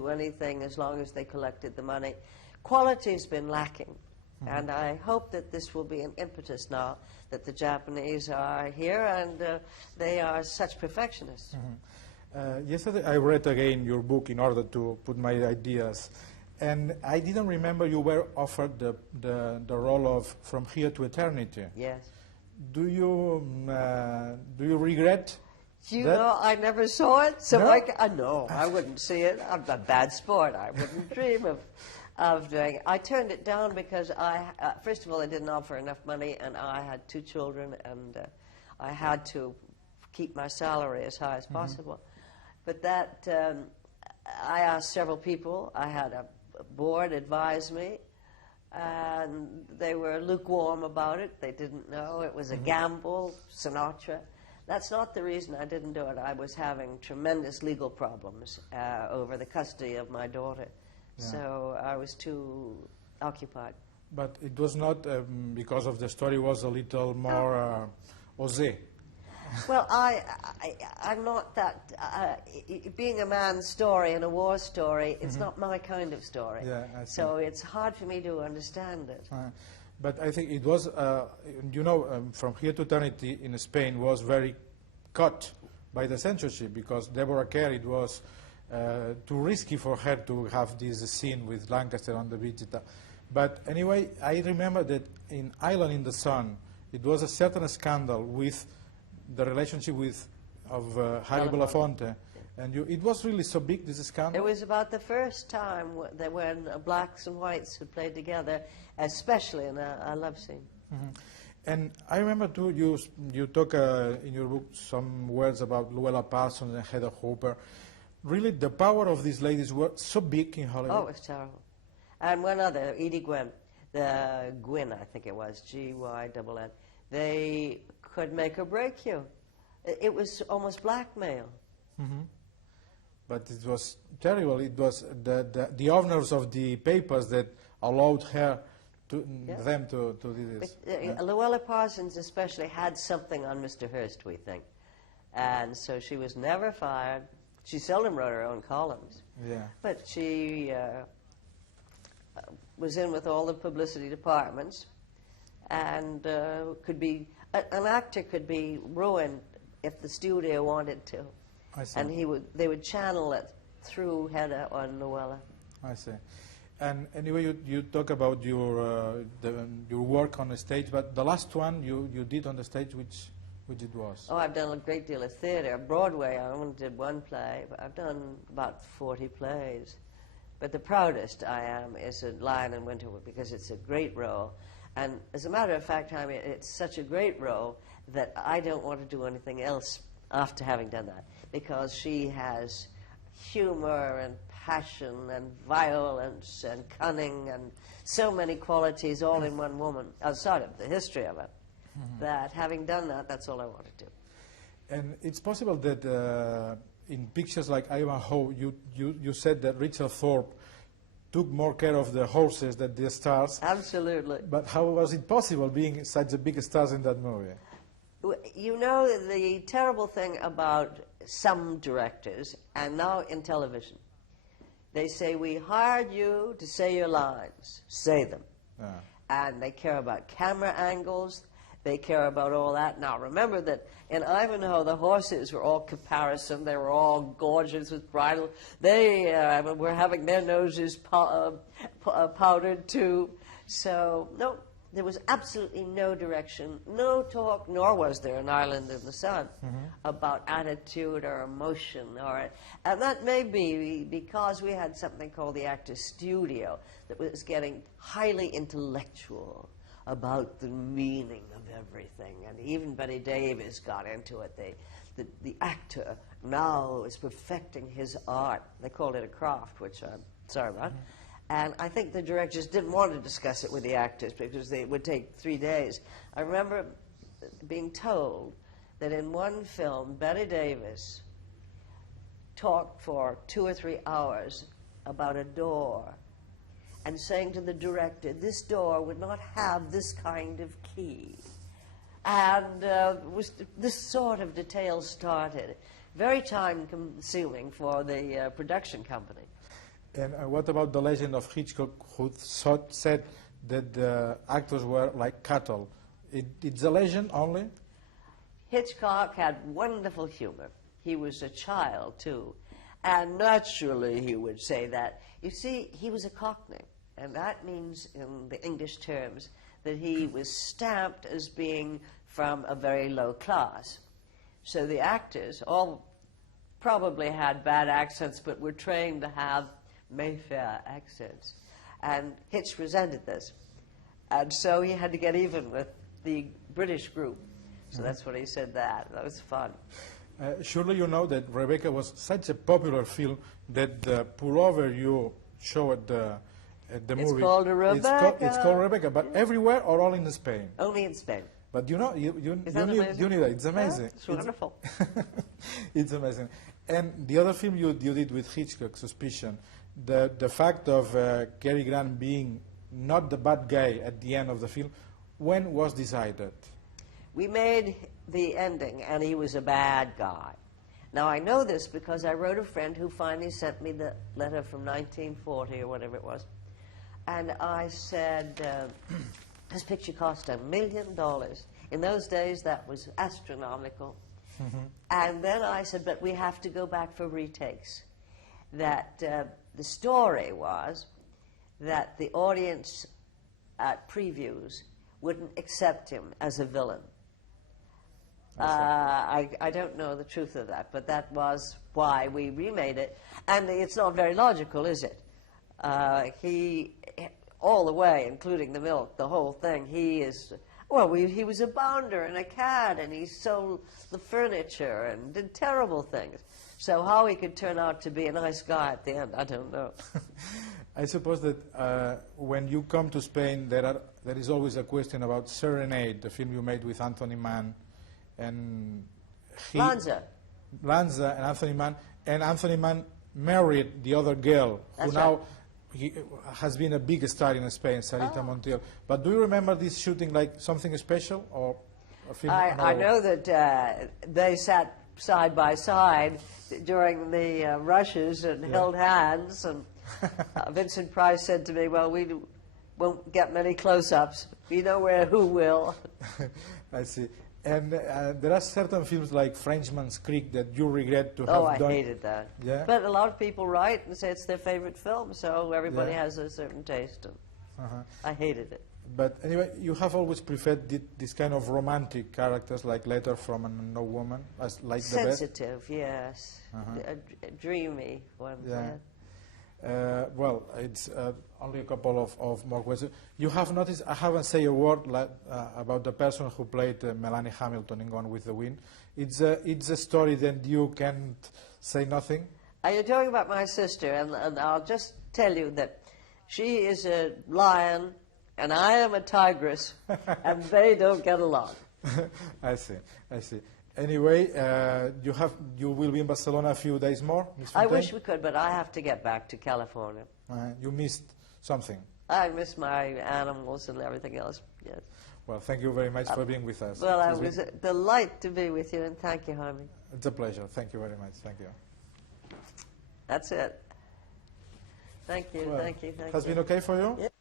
do anything as long as they collected the money. Quality's been lacking. And I hope that this will be an impetus now that the Japanese are here and they are such perfectionists. Yesterday I read again your book in order to put my ideas, and I didn't remember you were offered the role of From Here to Eternity. Yes. Do you regret You that? know, I never saw it, so No? no, I wouldn't see it. I'm a bad sport. I wouldn't dream of doing it. I turned it down because first of all, they didn't offer enough money, and I had 2 children, and I had to keep my salary as high as possible. But that, I asked several people. I had a board advise me, and they were lukewarm about it. They didn't know. It was a gamble, Sinatra. That's not the reason I didn't do it. I was having tremendous legal problems over the custody of my daughter. So I was too occupied. But it was not because of the story was a little more osé. Well, I'm not that... being a man's story and a war story, it's not my kind of story. Yeah, I see. So it's hard for me to understand it. But I think it was, you know, From Here to Eternity in Spain was very cut by the censorship because Deborah Kerr, it was too risky for her to have this scene with Lancaster on the beach. But anyway, I remember that in Island in the Sun, it was a certain scandal with the relationship of Harry Belafonte. And it was really so big, this scandal? It was about the first time when blacks and whites had played together, especially in a love scene. And I remember, too, you talk in your book some words about Luella Parsons and Heather Hooper. Really, the power of these ladies were so big in Hollywood. Oh, it was terrible. And one other, Edie Gwynn, Gwynn, I think it was, G-Y-N-N. They could make or break you. It was almost blackmail. But it was terrible. It was the owners of the papers that allowed her them to do this. Luella Parsons especially had something on Mr. Hearst, we think. And so she was never fired. She seldom wrote her own columns. Yeah. But she was in with all the publicity departments and could be... An actor could be ruined if the studio wanted to. I see. And they would channel it through Hedda or Luella. I see. And anyway, you talk about your work on the stage, but the last one you did on the stage, which it was? Oh, I've done a great deal of theater. Broadway, I only did 1 play, but I've done about 40 plays. But the proudest I am is at Lion in Winterwood because it's a great role. And as a matter of fact, I mean, it's such a great role that I don't want to do anything else after having done that, because she has humor and passion and violence and cunning and so many qualities all in one woman, outside of the history of it, that having done that, that's all I want to do. And it's possible that in pictures like Ivanhoe, you said that Richard Thorpe took more care of the horses than the stars. Absolutely. But how was it possible, being such a big stars in that movie? You know, the terrible thing about some directors, and now in television, they say, we hired you to say your lines. Say them. And they care about camera angles. They care about all that. Now, remember that in Ivanhoe, the horses were all caparisoned. They were all gorgeous with bridle. They were having their noses powdered, too. So, no, there was absolutely no direction, no talk, nor was there an Island in the Sun about attitude or emotion. And that may be because we had something called the Actors Studio that was getting highly intellectual about the meaning of everything. And even Betty Davis got into it. The actor now is perfecting his art. They called it a craft, which I'm sorry about. And I think the directors didn't want to discuss it with the actors because it would take 3 days. I remember being told that in one film, Betty Davis talked for 2 or 3 hours about a door and saying to the director, this door would not have this kind of key. And this sort of detail started. Very time-consuming for the production company. And what about the legend of Hitchcock, who said that the actors were like cattle? It's a legend only? Hitchcock had wonderful humor. He was a child, too. And naturally he would say that. You see, he was a Cockney, and that means, in the English terms, that he was stamped as being from a very low class. So the actors all probably had bad accents, but were trained to have Mayfair accents. And Hitch resented this. And so he had to get even with the British group. So that's what he said that. That was fun. Surely you know that Rebecca was such a popular film that the pullover you show at the movie... It's called a Rebecca. It's called Rebecca, but everywhere or all in Spain? Only in Spain. But you know, you need that. It's amazing. Yeah, it's wonderful. It's amazing. And the other film you did with Hitchcock, Suspicion, the fact of Cary Grant being not the bad guy at the end of the film, when was decided? We made the ending, and he was a bad guy. Now, I know this because I wrote a friend who finally sent me the letter from 1940 or whatever it was. And I said, this picture cost $1 million. In those days, that was astronomical. Mm-hmm. And then I said, but we have to go back for retakes. That the story was that the audience at previews wouldn't accept him as a villain. I don't know the truth of that, but that was why we remade it. And it's not very logical, is it? He, all the way, including the milk, the whole thing, he is... Well, he was a bounder and a cad, and he sold the furniture and did terrible things. So how he could turn out to be a nice guy at the end, I don't know. I suppose that when you come to Spain, there is always a question about Serenade, the film you made with Anthony Mann. And Lanza and Anthony Mann. And Anthony Mann married the other girl, who now has been a big star in Spain, Sarita Montiel. But do you remember this shooting like something special? Or a film? I know that they sat side by side during the rushes and held hands. And Vincent Price said to me, well, we won't get many close-ups. We know who will. I see. And there are certain films like Frenchman's Creek that you regret to have done. I hated that. Yeah? But a lot of people write and say it's their favorite film, so everybody has a certain taste. And I hated it. But anyway, you have always preferred this kind of romantic characters, like Letter from an Unknown Woman, as like sensitive, the best? Yes. A dreamy one. Yeah. Well, it's only a couple of more questions. You have noticed I haven't said a word about the person who played Melanie Hamilton in Gone with the Wind. It's a story that you can't say nothing. Are you talking about my sister? And I'll just tell you that she is a lion and I am a tigress, and they don't get along. I see. Anyway, you will be in Barcelona a few days more, Ms. Fontaine? I wish we could, but I have to get back to California. You missed something. I miss my animals and everything else, yes. Well, thank you very much for being with us. Well, it was a delight to be with you, and thank you, Jaime. It's a pleasure. Thank you very much. Thank you. That's it. Thank you, well, thank you. Has been okay for you? Yep.